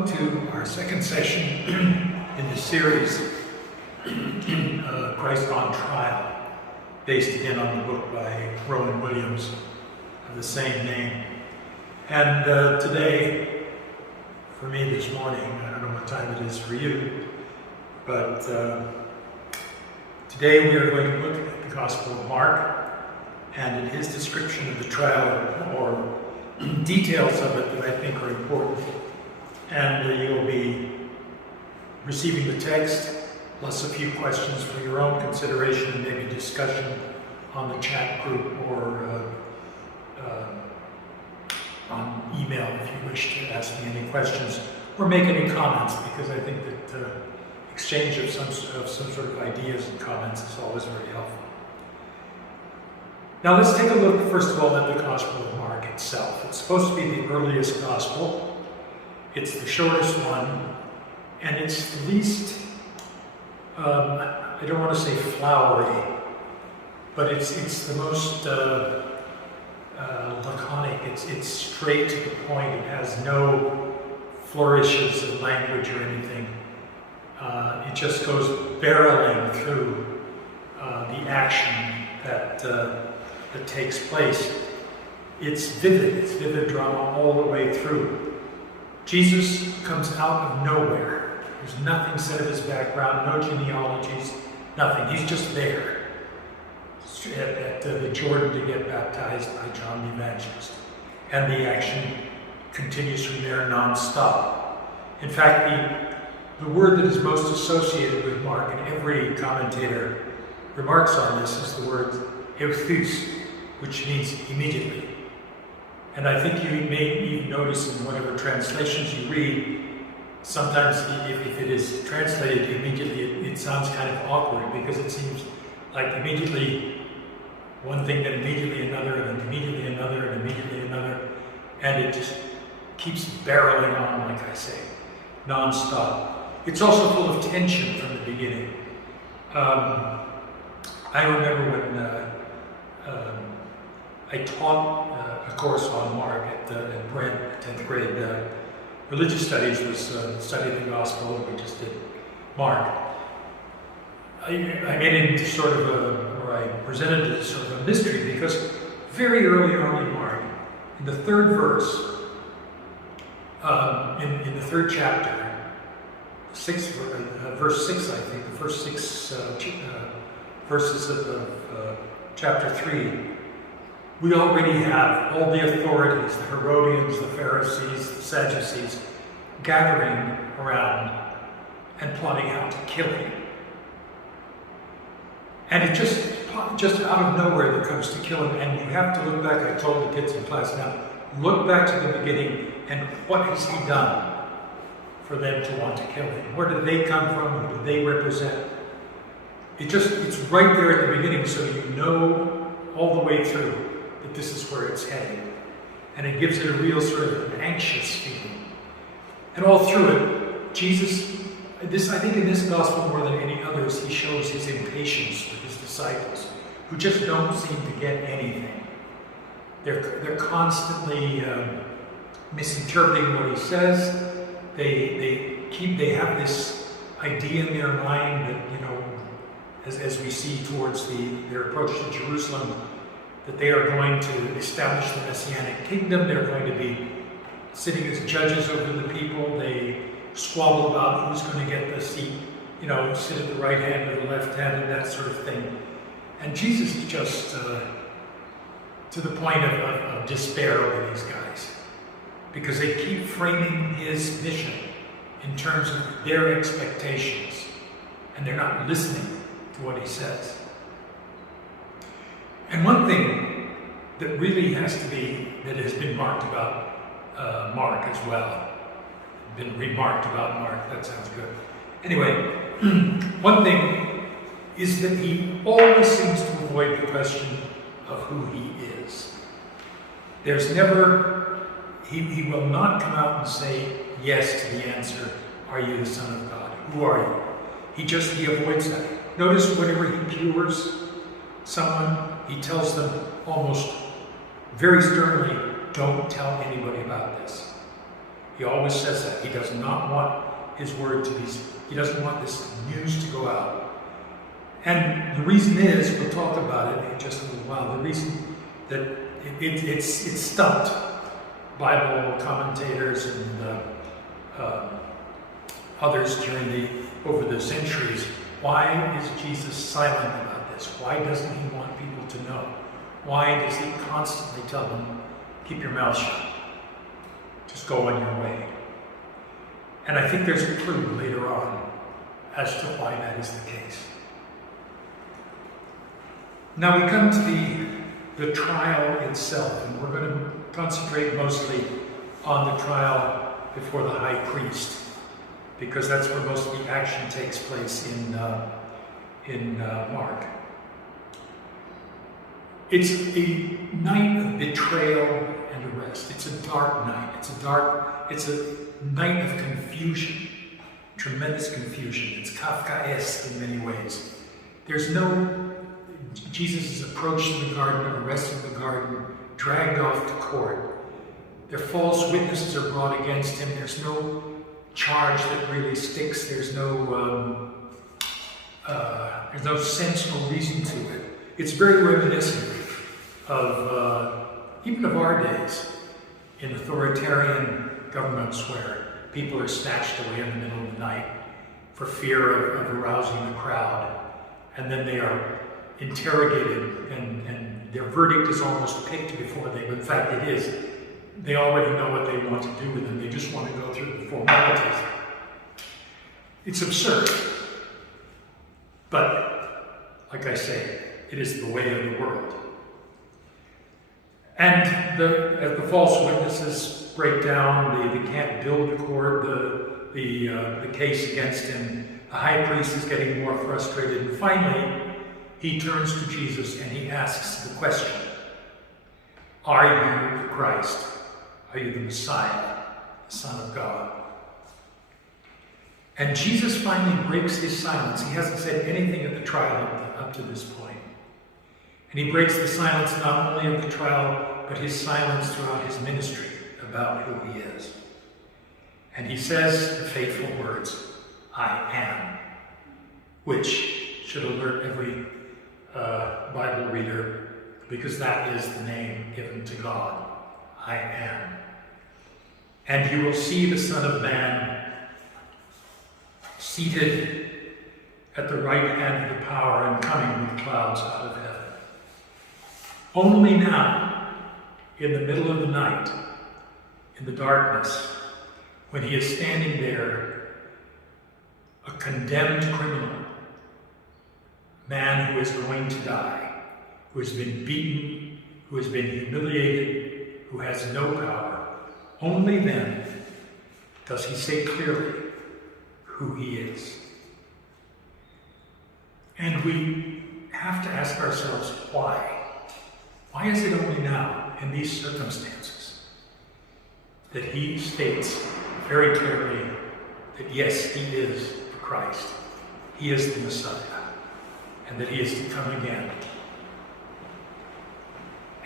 Welcome to our second session in the series, Christ on Trial, based again on the book by Rowan Williams of the same name. And today, for me this morning, I don't know what time it is for you, but today we are going to look at the Gospel of Mark and in his description of the trial, or details of it that I think are important. And you'll be receiving the text, plus a few questions for your own consideration and maybe discussion on the chat group or on email if you wish to ask me any questions or make any comments, because I think that exchange of some sort of ideas and comments is always very helpful. Now let's take a look first of all at the Gospel of Mark itself. It's supposed to be the earliest Gospel. It's the shortest one, and it's the least, I don't want to say flowery, but it's the most laconic. It's straight to the point. It has no flourishes of language or anything. It just goes barreling through the action that takes place. It's vivid drama all the way through. Jesus comes out of nowhere. There's nothing said of his background, no genealogies, nothing. He's just there at the Jordan to get baptized by John the Evangelist. And the action continues from there non-stop. In fact, the word that is most associated with Mark, and every commentator remarks on this, is the word euthus, which means immediately. And I think you may even notice in whatever translations you read, sometimes if it is translated immediately, it sounds kind of awkward, because it seems like immediately one thing, then immediately another, and then immediately another, and immediately another, and it just keeps barreling on, like I say, non-stop. It's also full of tension from the beginning. I remember when I taught a course on Mark at Brent, 10th grade. Religious studies was studying the gospel, and we just did Mark. I made it into sort of or I presented it as sort of a mystery, because very early on in Mark, in the third verse, in the third chapter, verse 6, I think, the first six verses of chapter 3, we already have all the authorities, the Herodians, the Pharisees, the Sadducees, gathering around and plotting how to kill him. And it just out of nowhere that comes to kill him. And you have to look back. I told the kids in class now, look back to the beginning and what has he done for them to want to kill him? Where did they come from? Who did they represent? It's right there at the beginning, so you know all the way through that this is where it's heading. And it gives it a real sort of an anxious feeling. And all through it, Jesus, I think in this gospel more than any others, he shows his impatience with his disciples, who just don't seem to get anything. They're constantly misinterpreting what he says. They have this idea in their mind that, as we see towards their approach to Jerusalem, that they are going to establish the Messianic kingdom. They're going to be sitting as judges over the people. They squabble about who's going to get the seat, sit at the right hand or the left hand, and that sort of thing. And Jesus is just to the point of despair over these guys, because they keep framing his mission in terms of their expectations, and they're not listening to what he says. And one thing that really has been marked about Mark as well, been remarked about Mark, that sounds good. Anyway, one thing is that he always seems to avoid the question of who he is. There's never, he will not come out and say yes to the answer, are you the Son of God? Who are you? He avoids that. Notice whenever he cures someone, he tells them almost very sternly, don't tell anybody about this. He always says that. He does not want his word to be, he doesn't want this news to go out. And the reason is, we'll talk about it in just a little while, the reason that it stumped Bible commentators and others over the centuries. Why is Jesus silent about this? Why doesn't he want people to know? Why does he constantly tell them, keep your mouth shut? Just go on your way. And I think there's a clue later on as to why that is the case. Now we come to the trial itself, and we're going to concentrate mostly on the trial before the high priest, because that's where most of the action takes place in Mark. It's a night of betrayal and arrest. It's a dark night. It's a night of confusion, tremendous confusion. It's Kafkaesque in many ways. Jesus is approached in the garden, arrested in the garden, dragged off to court. Their false witnesses are brought against him. There's no charge that really sticks. There's no sense, no reason to it. It's very reminiscent of even of our days in authoritarian governments where people are snatched away in the middle of the night for fear of arousing the crowd, and then they are interrogated, and their verdict is almost picked before in fact it is. They already know what they want to do with them. They just want to go through the formalities. It's absurd. But, like I say, it is the way of the world. And as the false witnesses break down, they can't build the case against him. The high priest is getting more frustrated, and finally, he turns to Jesus and he asks the question, are you the Christ? Are you the Messiah, the Son of God? And Jesus finally breaks his silence. He hasn't said anything at the trial up to this point. And he breaks the silence not only at the trial, but his silence throughout his ministry about who he is. And he says the fateful words, I am, which should alert every Bible reader, because that is the name given to God. I am. And you will see the Son of Man seated at the right hand of the power and coming with clouds out of heaven. Only now, in the middle of the night, in the darkness, when he is standing there, a condemned criminal, man who is going to die, who has been beaten, who has been humiliated, who has no power, only then does he say clearly who he is. And we have to ask ourselves, why? Why is it only now, in these circumstances, that he states very clearly that yes, he is the Christ, he is the Messiah, and that he is to come again?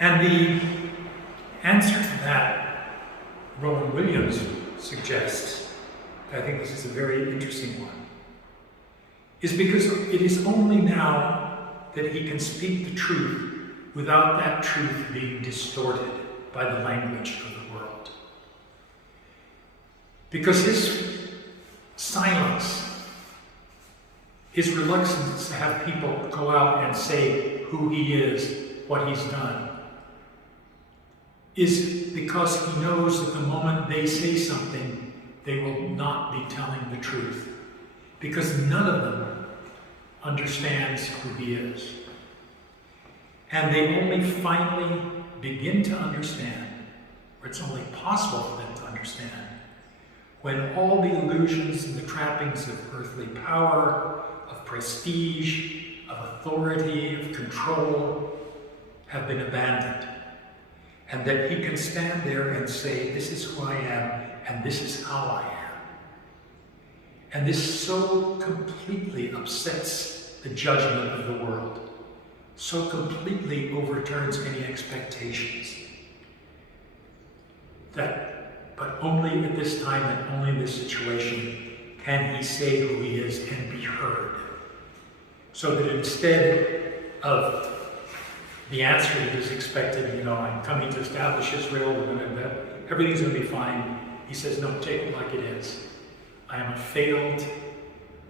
And the answer to that, Rowan Williams suggests, I think this is a very interesting one, is because it is only now that he can speak the truth without that truth being distorted by the language of the world. Because his silence, his reluctance to have people go out and say who he is, what he's done, is because he knows that the moment they say something, they will not be telling the truth. Because none of them understands who he is. And they only finally begin to understand, or it's only possible for them to understand, when all the illusions and the trappings of earthly power, of prestige, of authority, of control have been abandoned. And that he can stand there and say, this is who I am, and this is how I am. And this so completely upsets the judgment of the world, so completely overturns any expectations, that But only at this time and only in this situation can he say who he is and be heard. So that instead of the answer that is expected, I'm coming to establish Israel, everything's going to be fine, he says, no, take it like it is. I am a failed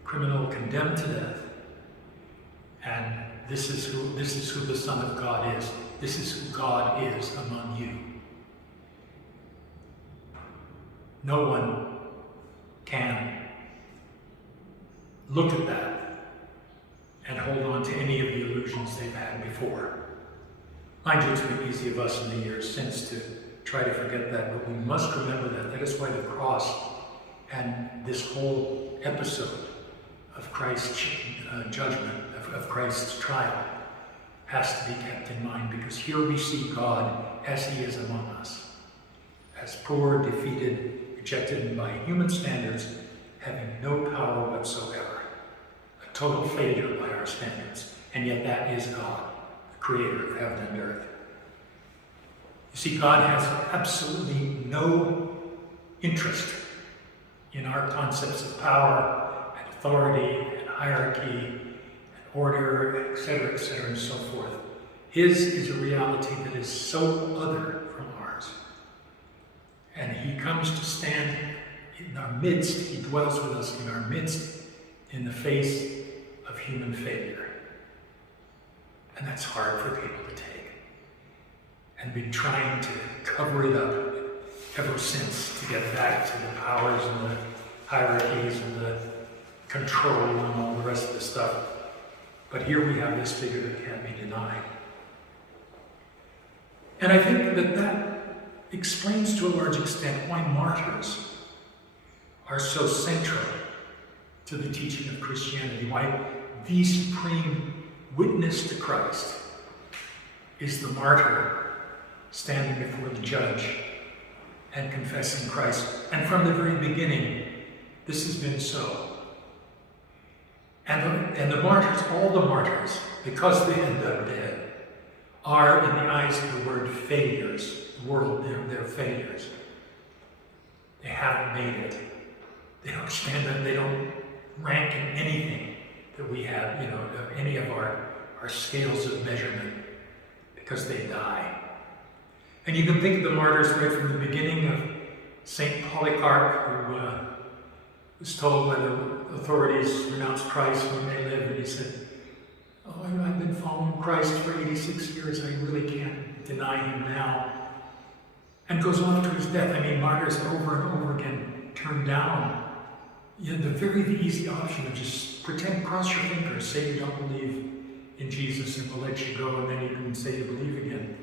criminal condemned to death, and this is who the Son of God is. This is who God is among you. No one can look at that and hold on to any of the illusions they've had before. Mind you, it's been easy of us in the years since to try to forget that, but we must remember that. That is why the cross and this whole episode of Christ's judgment, of Christ's trial, has to be kept in mind, because here we see God as he is among us, as poor, defeated, rejected by human standards, having no power whatsoever, a total failure by our standards, and yet that is God, the creator of heaven and earth. You see, God has absolutely no interest in our concepts of power and authority and hierarchy and order, etc., and so forth. His is a reality that is so other from ours. And he comes to stand in our midst, he dwells with us in our midst, in the face of human failure. And that's hard for people to take. And been trying to cover it up ever since, to get back to the powers and the hierarchies and the control and all the rest of the stuff. But here we have this figure that can't be denied. And I think that explains to a large extent why martyrs are so central to the teaching of Christianity, why the supreme witness to Christ is the martyr standing before the judge and confessing Christ. And from the very beginning, this has been so. And the martyrs, all the martyrs, because they end up dead, are, in the eyes of the word, failures. The world, they're failures. They haven't made it. They don't stand up, they don't rank in anything that we have, any of our scales of measurement, because they die. And you can think of the martyrs right from the beginning of St. Polycarp, who was told by the authorities, renounce Christ when they live, and he said, oh, I've been following Christ for 86 years, I really can't deny him now. And goes on to his death. I mean, martyrs over and over again turn down the easy option of just pretend, cross your fingers, say you don't believe in Jesus and we'll let you go, and then you can say you believe again.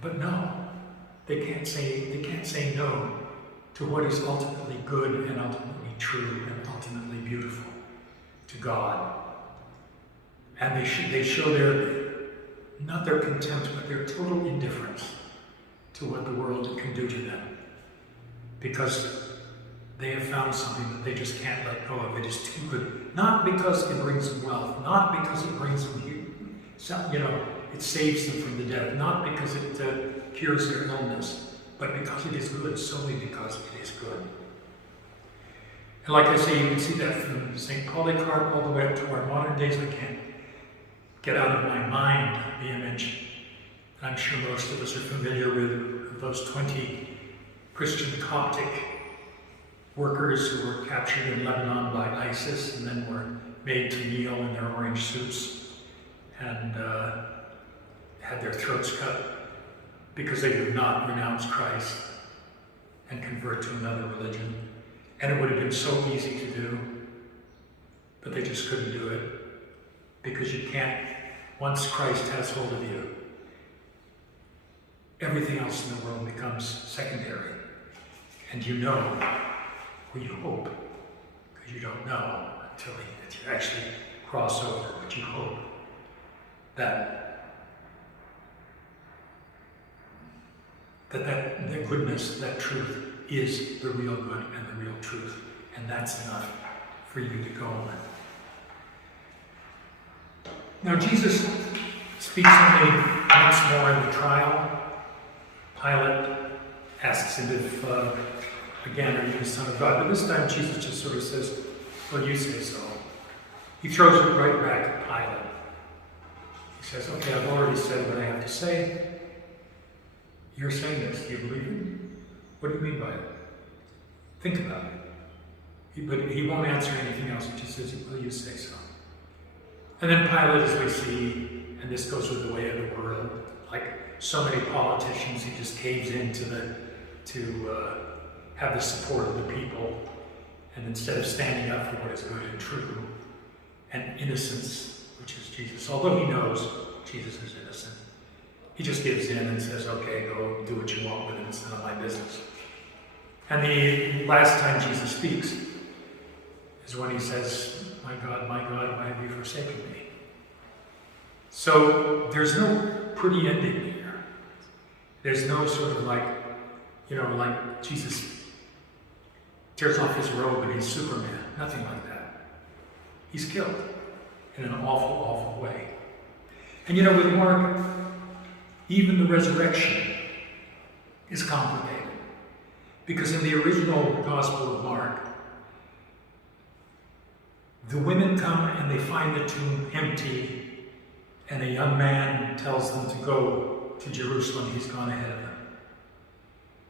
But no, they can't say no to what is ultimately good and ultimately true and ultimately beautiful to God. And they show not their contempt, but their total indifference to what the world can do to them, because they have found something that they just can't let go of. It is too good. Not because it brings them wealth, not because it brings them, it saves them from the death, not because it cures their illness, but because it is good, solely because it is good. And like I say, you can see that from St. Polycarp all the way up to our modern days. I can't get out of my mind the image. I'm sure most of us are familiar with those 20 Christian Coptic workers who were captured in Lebanon by ISIS and then were made to kneel in their orange suits and had their throats cut because they would not renounce Christ and convert to another religion. And it would have been so easy to do, but they just couldn't do it, because you can't, once Christ has hold of you, everything else in the world becomes secondary. And you know, or you hope, because you don't know until you actually cross over, but you hope that the goodness, that truth, is the real good and the real truth. And that's enough for you to go on. Now Jesus speaks only once more in the trial. Pilate asks him if, again, are you the Son of God? But this time Jesus just sort of says, well, you say so. He throws it right back at Pilate. He says, okay, I've already said what I have to say. You're saying this. Do you believe it? What do you mean by it? Think about it. But he won't answer anything else. He just says, well, you say so. And then Pilate, as we see, and this goes with the way of the world, like so many politicians, he just caves in to have the support of the people. And instead of standing up for what is good and true and innocence, which is Jesus, although he knows Jesus is innocent, he just gives in and says, okay, go do what you want with it, it's none of my business. And the last time Jesus speaks is when he says, my God, why have you forsaken me? So there's no pretty ending here. There's no sort of like, like Jesus tears off his robe and he's Superman. Nothing like that. He's killed in an awful, awful way. And with Mark, even the resurrection is complicated. Because in the original Gospel of Mark, the women come and they find the tomb empty, and a young man tells them to go to Jerusalem. He's gone ahead of them.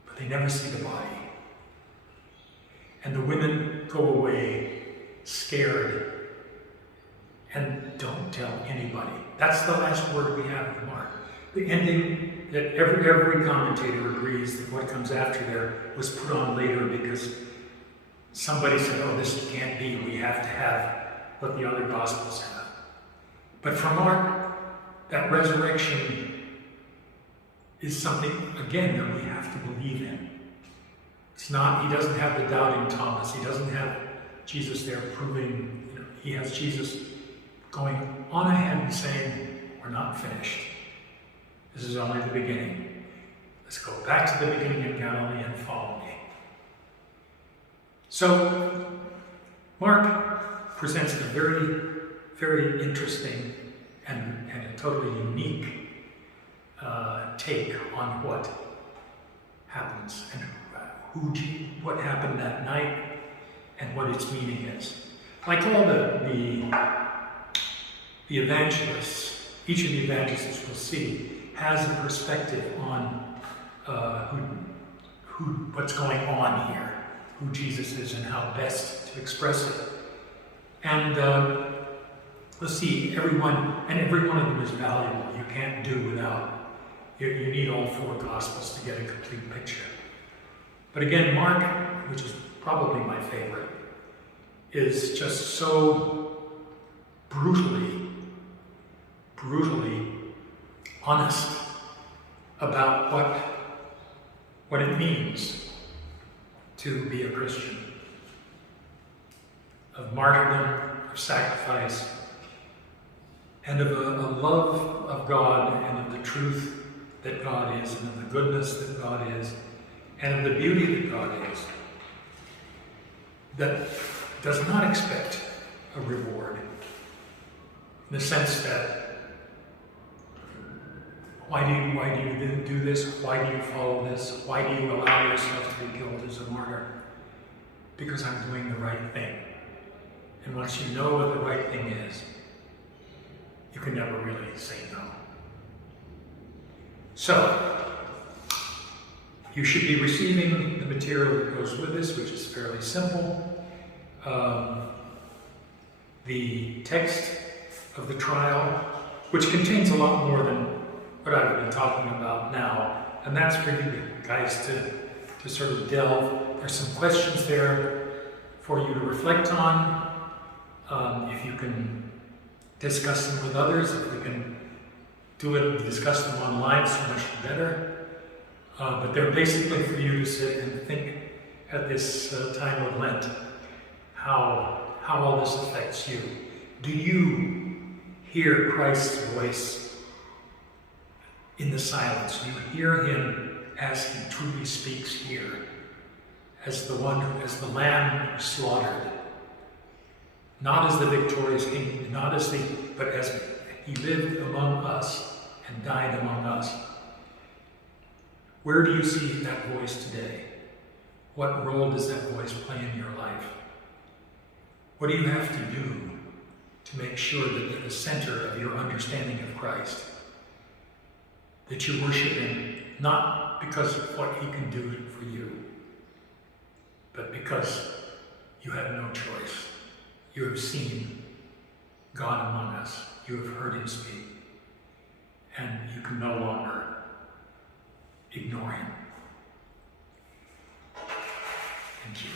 But they never see the body. And the women go away scared and don't tell anybody. That's the last word we have of Mark. The ending that every commentator agrees that what comes after there was put on later because somebody said, oh, this can't be. We have to have what the other Gospels have. But for Mark, that resurrection is something, again, that we have to believe in. It's not, he doesn't have the doubting Thomas. He doesn't have Jesus there proving, he has Jesus going on ahead and saying, we're not finished. This is only the beginning. Let's go back to the beginning in Galilee and follow me. So, Mark presents a very, very interesting and a totally unique take on what happens and what happened that night and what its meaning is. Like all the evangelists, each of the evangelists we'll see has a perspective on what's going on here, who Jesus is and how best to express it. And let's see, every one of them is valuable. You can't do without. You need all four Gospels to get a complete picture. But again, Mark, which is probably my favorite, is just so brutally honest about what it means to be a Christian. Of martyrdom, of sacrifice, and of a love of God and of the truth that God is, and of the goodness that God is, and of the beauty that God is, that does not expect a reward. In the sense that, why do you do this? Why do you follow this? Why do you allow yourself to be killed as a martyr? Because I'm doing the right thing. And once you know what the right thing is, you can never really say no. So, you should be receiving the material that goes with this, which is fairly simple. The text of the trial, which contains a lot more than what I've been talking about now, and that's for you guys to sort of delve. There's some questions there for you to reflect on. If you can discuss them with others, if we can do it, discuss them online, so much better. But they're basically for you to sit and think at this time of Lent how all this affects you. Do you hear Christ's voice in the silence? Do you hear him as he truly speaks here, as the Lamb slaughtered? Not as the victorious King, but as he lived among us and died among us. Where do you see that voice today? What role does that voice play in your life? What do you have to do to make sure that at the center of your understanding of Christ, that you worship Him not because of what He can do for you, but because you have no choice. You have seen God among us. You have heard Him speak. And you can no longer ignore Him. Thank you.